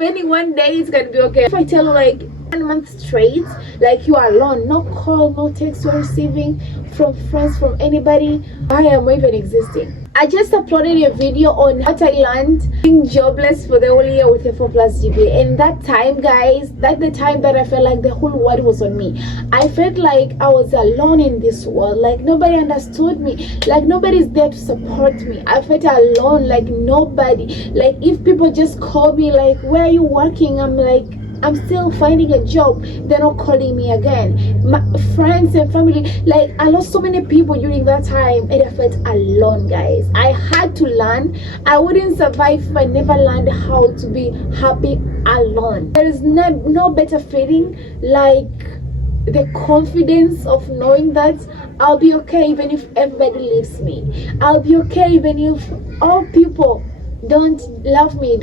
spending one day, it's gonna be okay. If I tell you like 1 month straight, like you are alone, no call, no text you're receiving from friends, from anybody, why am I even existing? I just uploaded a video on how I learned being jobless for the whole year with a 4+ GPA. And that time, guys, that's the time that I felt like the whole world was on me. I felt like I was alone in this world, like nobody understood me, like nobody's there to support me. I felt alone, like nobody, like if people just call me like, where are you working? I'm like, I'm still finding a job. They're not calling me again. My friends and family, like I lost so many people during that time, and I felt alone, guys. I had to learn. I wouldn't survive if I never learned how to be happy alone. There is no better feeling like the confidence of knowing that I'll be okay even if everybody leaves me. I'll be okay even if all people don't love me,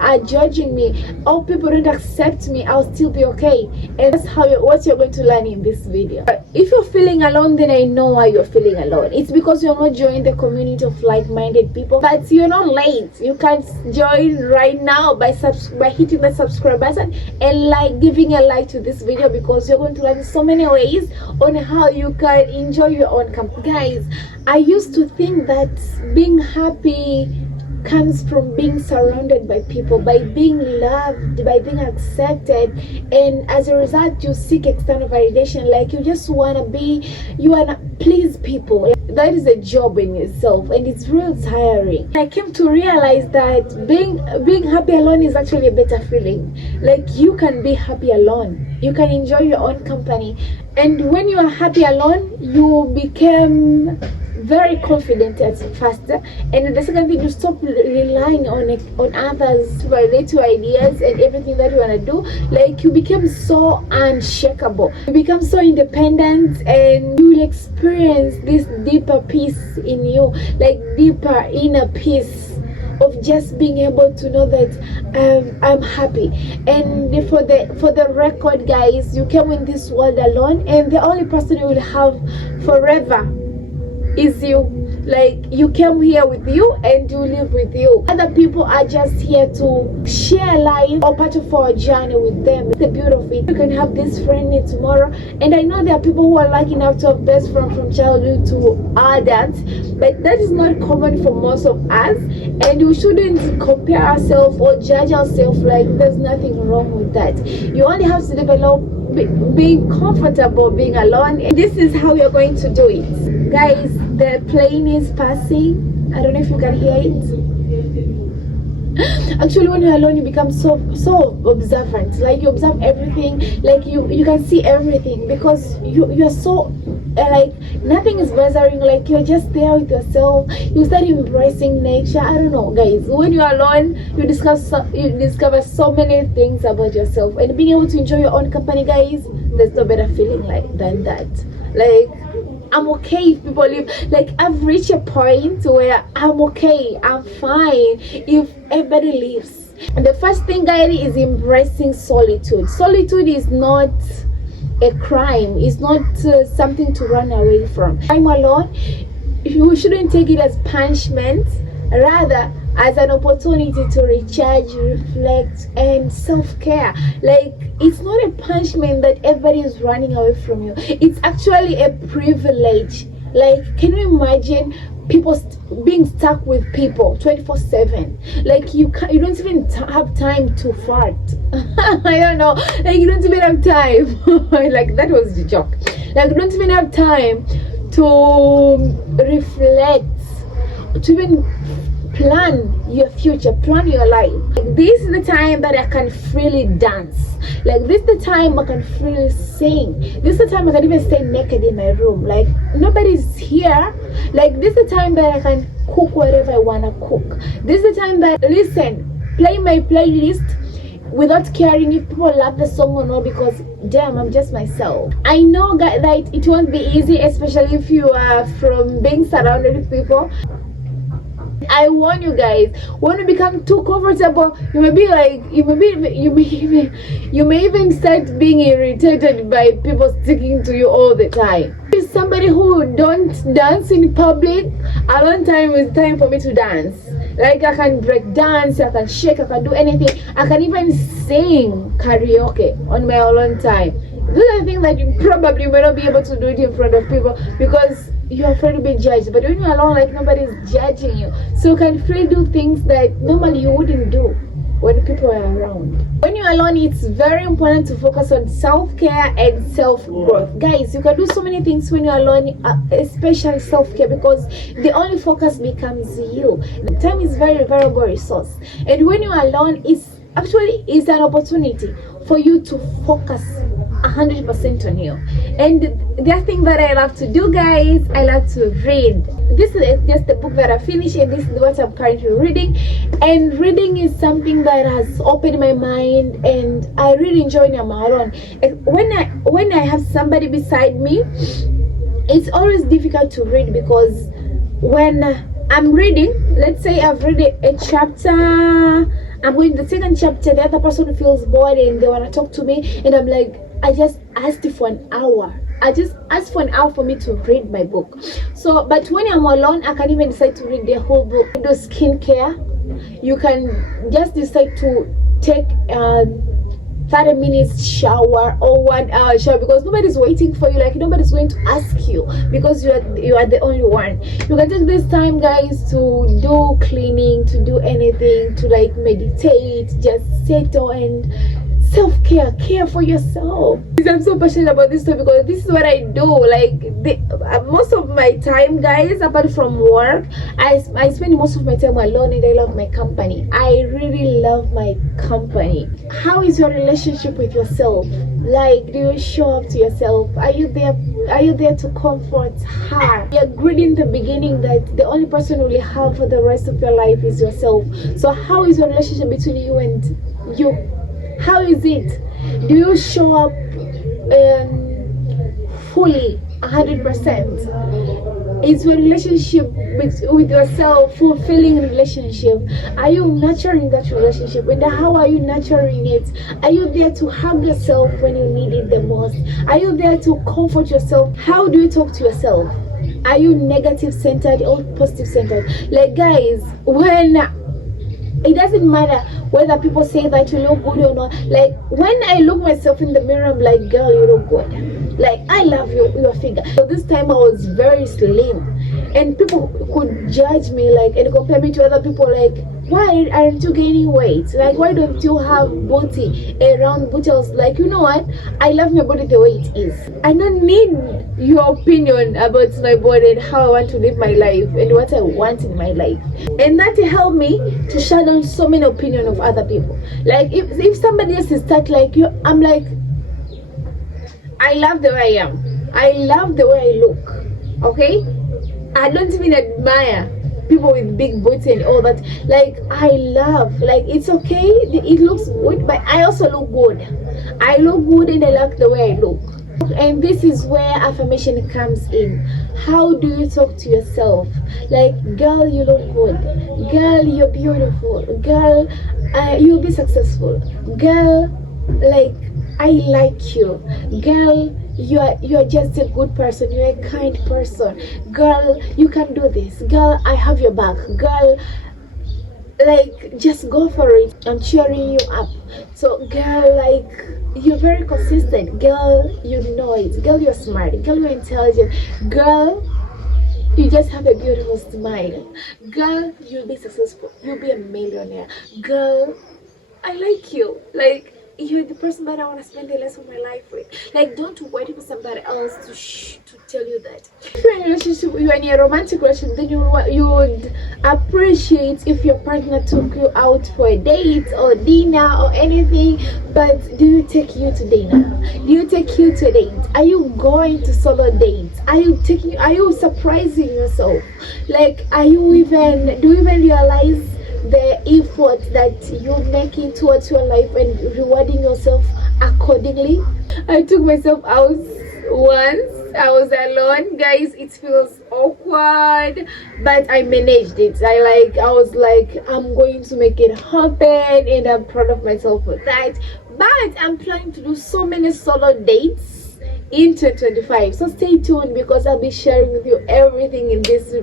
are judging me, all people don't accept me, I'll still be okay. And that's what you're going to learn in this video. If you're feeling alone, then I know why you're feeling alone. It's because you're not joining the community of like-minded people. But you're not late. You can join right now by hitting the subscribe button and giving a like to this video, because you're going to learn so many ways on how you can enjoy your own company. Guys, I used to think that being happy comes from being surrounded by people, by being loved, by being accepted, and as a result you seek external validation. Like you wanna please people. That is a job in itself, and it's real tiring. I came to realize that being happy alone is actually a better feeling. Like you can be happy alone, you can enjoy your own company, and when you are happy alone, you become very confident at first, and the second thing, you stop relying on others to validate your ideas and everything that you want to do. Like you become so unshakable, you become so independent, and you will experience this deeper peace in you, like deeper inner peace of just being able to know that I'm happy. And for the record, guys, you came in this world alone, and the only person you will have forever is you. Like you came here with you and you live with you. Other people are just here to share life or part of our journey with them. It's the beauty of it. You can have this friend tomorrow, and I know there are people who are lucky enough to have best friend from childhood to adults, but that is not common for most of us, and we shouldn't compare ourselves or judge ourselves. Like there's nothing wrong with that. You only have to develop being comfortable being alone, and this is how you're going to do it. Guys, the plane is passing. I don't know if you can hear it. Actually, when you're alone, you become so observant. Like you observe everything, like you can see everything, because you're so like nothing is bothering. Like you're just there with yourself. You start embracing nature. I don't know, guys, when you're alone, you discover so many things about yourself, and being able to enjoy your own company, guys, there's no better feeling than that. Like I'm okay if people leave. Like I've reached a point where I'm okay, I'm fine if everybody leaves. And the first thing, guys, is embracing solitude. Solitude is not a crime, it's not something to run away from. I'm alone, you shouldn't take it as punishment, rather as an opportunity to recharge, reflect, and self-care. Like it's not a punishment that everybody is running away from you. It's actually a privilege. Like, can you imagine people being stuck with people 24/7? Like you don't even have time to fart. I don't know, like you don't even have time. Like that was the joke. Like you don't even have time to reflect, to even plan your future, plan your life. Like, this is the time that I can freely dance. Like this is the time I can freely sing. This is the time I can even stay naked in my room. Like nobody's here. Like this is the time that I can cook whatever I want to cook. This is the time that play my playlist without caring if people love the song or not, because damn, I'm just myself. I know that it won't be easy, especially if you are from being surrounded with people. I warn you guys, when you become too comfortable, you may even start being irritated by people sticking to you all the time. If somebody who don't dance in public, a long time is time for me to dance. Like I can break dance, I can shake, I can do anything. I can even sing karaoke on my alone time. Those are things that you probably may not be able to do it in front of people because you're afraid to be judged. But when you're alone, like nobody's judging you, so you can freely do things that normally you wouldn't do when people are around. When you're alone, it's very important to focus on self-care and self-growth. Guys, you can do so many things when you're alone, especially self-care, because the only focus becomes you. Time is very valuable resource, and when you're alone, it's an opportunity for you to focus 100% on you. And the thing that I love to do, guys, I love to read. This is just the book that I finished, and this is what I'm currently reading. And reading is something that has opened my mind, and I really enjoy it on my own. When I have somebody beside me, it's always difficult to read, because when I'm reading, let's say I've read a chapter, I'm going to the second chapter, the other person feels bored and they want to talk to me, and I'm like, I just asked for an hour. I just asked for an hour for me to read my book. So, but when I'm alone, I can even decide to read the whole book. Do skincare. You can just decide to take 30 minutes shower or 1 hour shower, because nobody's waiting for you. Like nobody's going to ask you, because you are the only one. You can take this time, guys, to do cleaning, to do anything, to like meditate, just settle and self-care, care for yourself. I'm so passionate about this topic because this is what I do. Like most of my time, guys, apart from work, I spend most of my time alone, and I love my company. I really love my company. How is your relationship with yourself? Like, do you show up to yourself? Are you there to comfort her? You agreed in the beginning that the only person you will have for the rest of your life is yourself. So how is your relationship between you and you? How is it? Do you show up fully 100%? Is your relationship with yourself fulfilling relationship? Are you nurturing that relationship? And how are you nurturing it? Are you there to hug yourself when you need it the most? Are you there to comfort yourself? How do you talk to yourself? Are you negative centered or positive centered? Like, guys, when it doesn't matter whether people say that you look good or not. Like when I look myself in the mirror, I'm like, girl, you look good. Like, I love your figure. So this time I was very slim, and people could judge me, like, and compare me to other people, like, why aren't you gaining weight? Like, why don't you have booty, a round booty? I was like, you know what? I love my body the way it is. I don't need your opinion about my body and how I want to live my life and what I want in my life. And that helped me to shut down so many opinions of other people. Like, if somebody else is stuck like you, I'm like, I love the way I am. I love the way I look. Okay? I don't even admire people with big booty and all that. Like, I love, like, it's okay, it looks good, but I also look good. I look good, and I like the way I look. And this is where affirmation comes in. How do you talk to yourself? Like, girl, you look good. Girl, you're beautiful. Girl, you'll be successful. Girl, like, I like you. Girl, you're just a good person. You're a kind person. Girl, you can do this. Girl, I have your back. Girl, like, just go for it. I'm cheering you up. So, girl, like, you're very consistent. Girl, you know it. Girl, you're smart. Girl, you're intelligent. Girl, you just have a beautiful smile. Girl, you'll be successful. You'll be a millionaire. Girl, I like you. Like, you're the person that I want to spend the rest of my life with. Like, don't wait for somebody else to tell you that. If you're in a relationship, you're in a romantic relationship, then you would appreciate if your partner took you out for a date or dinner or anything. But do you take you to dinner? Do you take you to a date? Are you going to solo dates? Are you surprising yourself? Like, do you even realize the effort that you're making towards your life and rewarding yourself accordingly? I took myself out once. I was alone, guys. It feels awkward, but I managed it. I was like, I'm going to make it happen, and I'm proud of myself for that. But I'm planning to do so many solo dates in 2025, so stay tuned, because I'll be sharing with you everything in this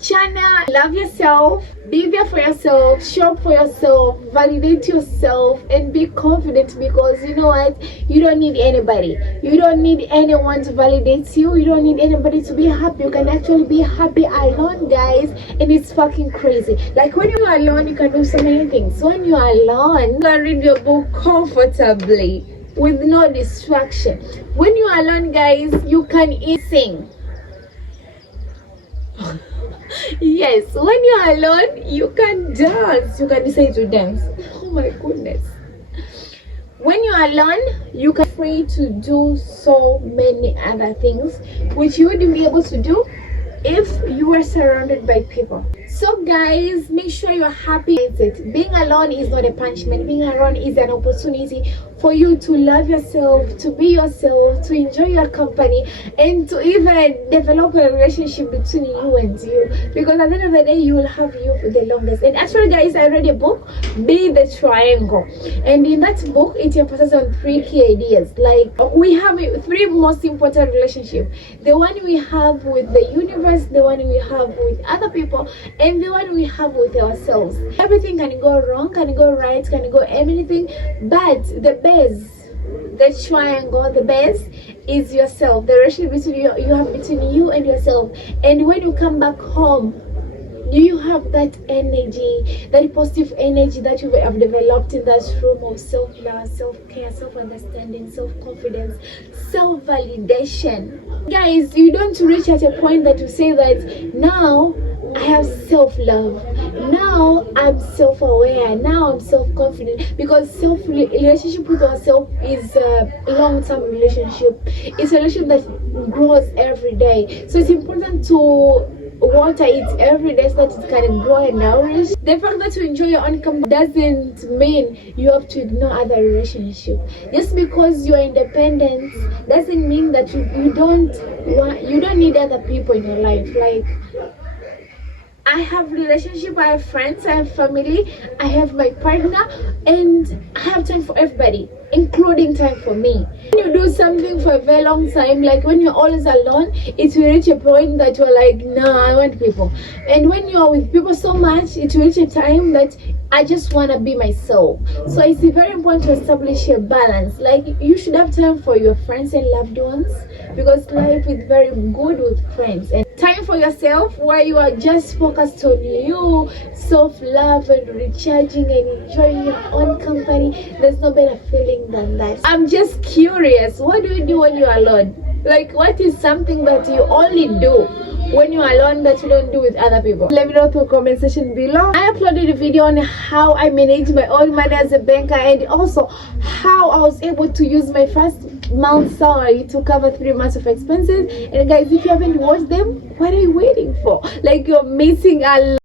Chana, love yourself, be there for yourself, show up for yourself, validate yourself, and be confident, because you know what? You don't need anybody. You don't need anyone to validate you. You don't need anybody to be happy. You can actually be happy alone, guys, and it's fucking crazy. Like when you're alone, you can do so many things. When you're alone, you can read your book comfortably with no distraction. When you're alone, guys, you can sing. Yes, when you're alone, you can dance. You can decide to dance. Oh my goodness. When you're alone, you can free to do so many other things which you wouldn't be able to do if you were surrounded by people. So guys, make sure you're happy with it. Being alone is not a punishment. Being alone is an opportunity for you to love yourself, to be yourself, to enjoy your company, and to even develop a relationship between you and you. Because at the end of the day, you will have you for the longest. And actually, guys, I read a book, Be the Triangle. And in that book, it emphasizes on 3 key ideas. Like, we have 3 most important relationships. The one we have with the universe, the one we have with other people, and the one we have with ourselves. Everything can go wrong, can go right, can go anything, but the triangle, the base is yourself. The relationship between you have between you and yourself. And when you come back home, you have that energy, that positive energy that you have developed in that room of self-love, self-care, self-understanding, self-confidence, self-validation. Guys, you don't reach at a point that you say that now I have self-love, now I'm self-aware, now I'm self-confident, because relationship with ourselves is a long-term relationship. It's a relationship that grows every day. So it's important to water it every day so that it can grow and nourish. The fact that you enjoy your own company doesn't mean you have to ignore other relationships. Just because you are independent doesn't mean that you don't need other people in your life. Like, I have relationship, I have friends, I have family, I have my partner, and I have time for everybody, including time for me. When you do something for a very long time, like when you're always alone, it will reach a point that you're like, nah, I want people. And when you're with people so much, it will reach a time that I just want to be myself. So it's very important to establish a balance. Like, you should have time for your friends and loved ones, because life is very good with friends. And time for yourself, where you are just focused on you, self-love, and recharging and enjoying your own company. There's no better feeling than that. I'm just curious, what do you do when you're alone? Like, what is something that you only do when you're alone that you don't do with other people? Let me know through the comment section below. I uploaded a video on how I manage my own money as a banker, and also how I was able to use my first month's salary to cover 3 months of expenses. And guys, if you haven't watched them, what are you waiting for? Like, you're missing a lot.